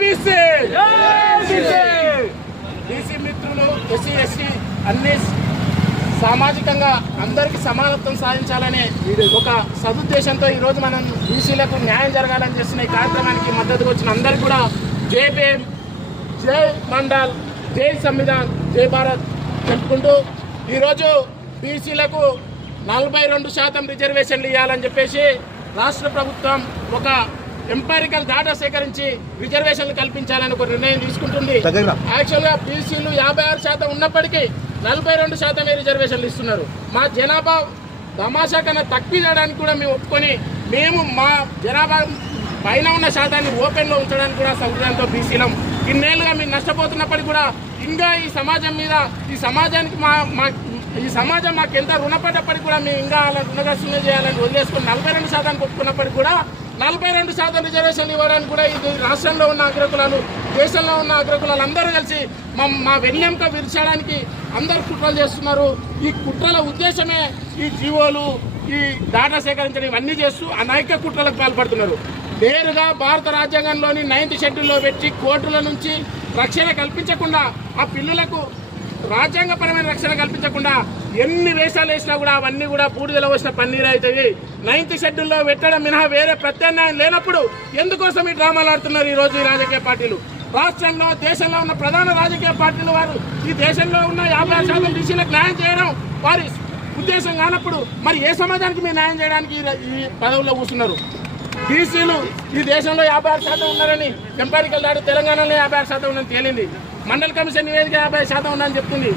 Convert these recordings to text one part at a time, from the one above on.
BC BC మిత్రులు SC ST అన్ని సామాజికంగా అందరికీ సమానత్వం సాధించాలనే ఒక సదుద్దేశంతో ఈరోజు మనం బీసీలకు న్యాయం జరగాలని చేస్తున్న ఈ కార్యక్రమానికి మద్దతుగా వచ్చిన అందరికీ కూడా జై భీమ్, జై మండల్, జై సంవిధాన్, జై భారత్ చెప్పుకుంటూ ఈరోజు బీసీలకు 42% రిజర్వేషన్లు ఇవ్వాలని చెప్పేసి రాష్ట్ర ప్రభుత్వం ఒక ఎంపైరికల్ డేటా సేకరించి రిజర్వేషన్లు కల్పించాలని ఒక నిర్ణయం తీసుకుంటుంది. యాక్చువల్గా బీసీలు 56% ఉన్నప్పటికీ 42% రిజర్వేషన్లు ఇస్తున్నారు. మా జనాభా తమాషా కన్నా తక్కువ చేయడానికి కూడా మేము ఒప్పుకొని మేము మా జనాభా పైన ఉన్న శాతాన్ని ఓపెన్లో ఉంచడానికి కూడా సంవిధానంతో బీసీలం. ఇన్నేళ్ళుగా మీరు నష్టపోతున్నప్పటికీ కూడా ఇంకా ఈ సమాజం మీద ఈ సమాజం మాకు ఎంత రుణపడ్డప్పటికీ కూడా మేము ఇంకా అలా రుణగ్రస్తులు చేయాలని వదిలేసుకొని 42% ఒప్పుకున్నప్పటికీ కూడా 42% రిజర్వేషన్లు ఇవ్వడానికి కూడా ఇది రాష్ట్రంలో ఉన్న అగ్రకులాలు, దేశంలో ఉన్న అగ్రకులాలు అందరూ కలిసి మా వెన్నెంక విరచడానికి అందరూ కుట్రలు చేస్తున్నారు. ఈ కుట్రల ఉద్దేశమే ఈ జీవోలు, ఈ డేటా సేకరించడం ఇవన్నీ చేస్తూ అనేక కుట్రలకు పాల్పడుతున్నారు. నేరుగా భారత రాజ్యాంగంలోని 9th షెడ్యూల్లో పెట్టి కోర్టుల నుంచి రక్షణ కల్పించకుండా, ఆ పిల్లలకు రాజ్యాంగపరమైన రక్షణ కల్పించకుండా ఎన్ని వేషాలు వేసినా కూడా అవన్నీ కూడా బూడిదలో వచ్చిన పన్నీరు అవుతాయి. 9th షెడ్యూల్లో పెట్టడం మినహా వేరే ప్రత్యామ్నాయం లేనప్పుడు ఎందుకోసం ఈ డ్రామాలు ఆడుతున్నారు ఈరోజు ఈ రాజకీయ పార్టీలు? రాష్ట్రంలో, దేశంలో ఉన్న ప్రధాన రాజకీయ పార్టీలు వారు ఈ దేశంలో ఉన్న 56% బీసీలకు న్యాయం చేయడం వారి ఉద్దేశం కానప్పుడు మరి ఏ సమాజానికి మీరు న్యాయం చేయడానికి ఈ పదవుల్లో కూర్చున్నారు? బీసీలు ఈ దేశంలో 56% ఉన్నారని ఎంపైరికల్ దాడి తెలంగాణలో 56% ఉందని తేలింది. మండల్ కమిషన్ నివేదిక 50% ఉందని చెప్తుంది.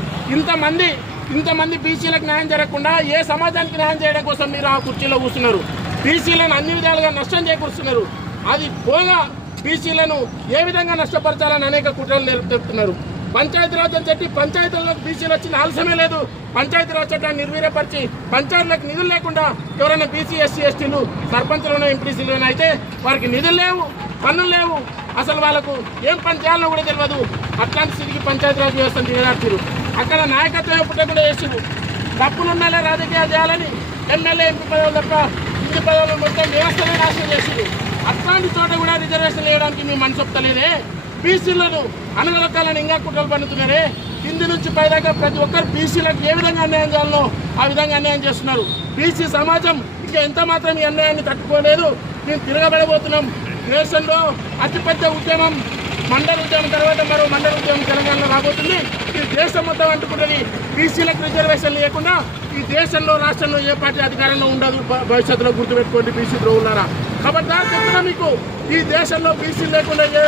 ఇంతమంది బీసీలకు న్యాయం జరగకుండా ఏ సమాజానికి న్యాయం చేయడం కోసం మీరు ఆ కుర్చీలో కూర్చున్నారు? బీసీలను అన్ని విధాలుగా నష్టం చేకూరుస్తున్నారు. అది పోగా బీసీలను ఏ విధంగా నష్టపరచాలని అనేక కుట్రలు తెలుపుతున్నారు. పంచాయతీరాజ్ అని చెప్పి పంచాయతీలకు బీసీలు వచ్చిన ఆలస్యమే లేదు. పంచాయతీరాజ్ చట్టాన్ని నిర్వీర్యపరిచి పంచాయతీలకు నిధులు లేకుండా ఎవరైనా బీసీ, ఎస్సీ, ఎస్టీలు సర్పంచులను, ఎంపీసీలను అయితే వారికి నిధులు లేవు, పన్నులు లేవు, అసలు వాళ్ళకు ఏం పని చేయాలో కూడా తెలియదు. అట్లాంటి స్థితికి పంచాయతీరాజ్ వ్యవస్థను దిగజార్చారు. అక్కడ నాయకత్వం పుట్టకుండా చేసారు. డబ్బులున్నలే రాజకీయాలు చేయాలని ఎమ్మెల్యే, ఎంపీ పదవులు తప్ప ఇంటి పదవులు మొత్తం వ్యవస్థనే నాశనం చేసారు. అట్లాంటి చోట కూడా రిజర్వేషన్ వేయడానికి మీ మనసు ఒప్పుతలేదే. బీసీలను అనగలొక్కాలని ఇంకా కుట్రలు పన్నుతున్నారే. కింది నుంచి పైదాకా ప్రతి ఒక్కరు బీసీలకు ఏ విధంగా అన్యాయం చేయాలో ఆ విధంగా అన్యాయం చేస్తున్నారు. బీసీ సమాజం ఇంకా ఎంత మాత్రం ఈ అన్యాయాన్ని తట్టుకోలేదు. మేము తిరగబడబోతున్నాం. దేశంలో అతిపెద్ద ఉద్యమం మండల ఉద్యమం తర్వాత మరో మండల ఉద్యమం తెలంగాణలో రాబోతుంది. ఈ దేశం మొత్తం అంటుకుంటుంది. బీసీలకు రిజర్వేషన్ లేకుండా ఈ దేశంలో, రాష్ట్రంలో ఏ పార్టీ అధికారంలో ఉండదు. భవిష్యత్తులో గుర్తుపెట్టుకోండి బీసీ ద్రోహులారా. ఖబర్దార్ చెప్తున్నా మీకు, ఈ దేశంలో బీసీలు లేకుండా ఏ